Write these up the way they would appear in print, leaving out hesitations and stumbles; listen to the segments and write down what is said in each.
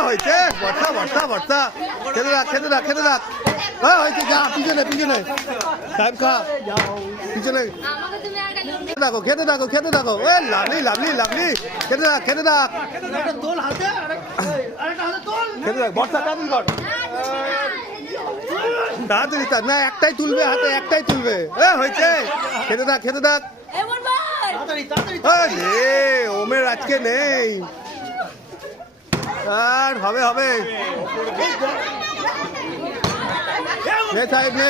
হয়েছে বর্ষা বর্ষা বর্ষা খেতে থাক খেতে থাক খেতে থাক হয়েছে যা পিছনে পিছনে টাইম খা পিছনে থাকো খেতে থাকো খেতে থাকো এ লাভলি লাভলি লাভলি খেতে থাক খেতে থাক খেতে থাক বর্ষা তাড়াতাড়ি কর তাড়াতাড়ি না একটাই তুলবে হাতে একটাই তুলবে হয়েছে খেতে থাক খেতে থাক ওমের আজকে নেই আর হবে হবে নে সাহেব নে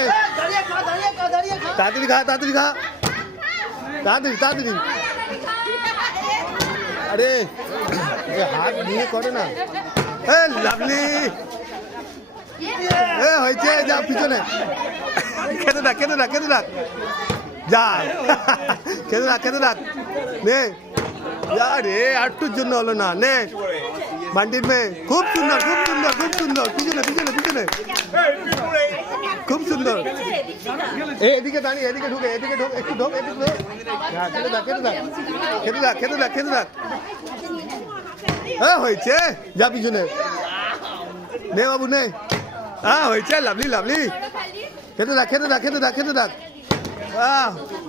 তাড়াতাড়ি খা তাড়াতাড়ি খা তাড়াতাড়ি তাড়াতাড়ি আরে হাত নিয়ে করে না লাভলি হয়েছে যা পিছনে খেতে থাক খেতে থাক খেতে থাক যা খেতে থাক খেতে থাক নে যা রে আটটুর জন্য হলো না নে বান্টির মেয়ে খুব সুন্দর খুব সুন্দর খুব সুন্দর পিছনে পিছনে পিছনে খুব সুন্দর এদিকে দাঁড়িয়ে এদিকে ঢুকে এদিকে ঢোক একটু ঢোক এদিকে ঢোক হ্যাঁ খেতে থাক খেতে থাক খেতে থাক খেতে থাক খেতে থাক হয়েছে যা পিছনে নে বাবু নে হয়েছে লাভলি লাভলি খেতে থাক খেতে থাক খেতে থাক খেতে থাক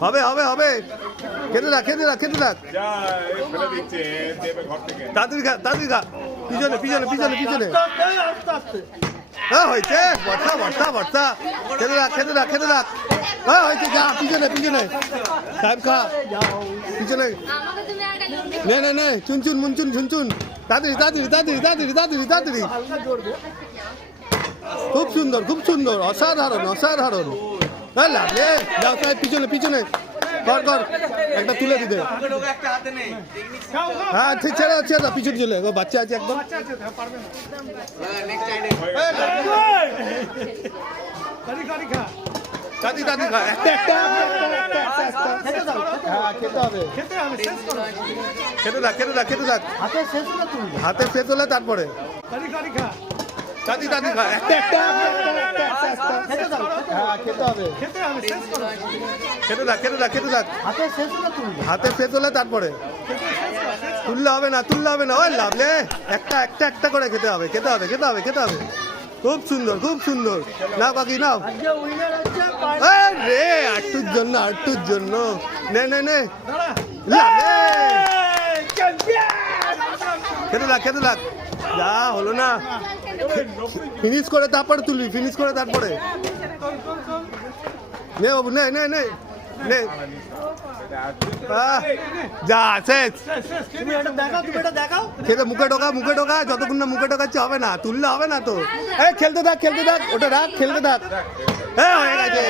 হবে হবে হবে খেতে থাক খেতে থাক খেতে থাক তাড়াতাড়ি খা তাড়াতাড়ি খা পিছনে পিছনে পিছনে পিছনে হয়েছে বর্ষা বর্ষা বর্ষা খেতে থাক খেতে থাক খেতে থাক হয়েছে যা পিছনে পিছনে টাইম খা পিছনে নে নে নে চুনচুন মুনচুন ঝুনচুন তাড়াতাড়ি তাড়াতাড়ি তাড়াতাড়ি তাড়াতাড়ি তাড়াতাড়ি তাড়াতাড়ি খুব সুন্দর খুব সুন্দর অসাধারণ অসাধারণ লাগলে যাও সাহেব পিছনে পিছনে কর কর একটা তুলে দিতে হ্যাঁ ঠিক ছেড়ে ছেড়ে দাও পিছনে চলে ও বাচ্চা আছে একদম দাদি দাদি খা একটা একটা হ্যাঁ খেতে হবে খেতে থাক খেতে থাক খেতে থাক হাতে শেষ হলে তারপরে দাদি দাদি খা একটা একটা হ্যাঁ খেতে হবে খেতে থাক খেতে থাক খেতে থাক হাতে শেষ হলে তারপরে তুললে হবে না তুললে হবে না ওই লাভলে একটা একটা একটা করে খেতে হবে খেতে হবে খেতে হবে খেতে হবে খুব সুন্দর খুব সুন্দর নাও কাকি নাও রে আটটুর জন্য আটটুর জন্য নে নে নে খেতে থাক খেতে থাক যা হলো না ফিনিশ করে তারপরে তুলবি ফিনিশ করে তারপরে নে বাবু নে নে নে নে যা শেষ খেতে মুখে ঢোকা যতক্ষণ না মুখে ঢোকাচ্ছে হবে না তুললে হবে না তো খেলতে থাক ওটা রাখ খেলতে থাক হয়ে গেছে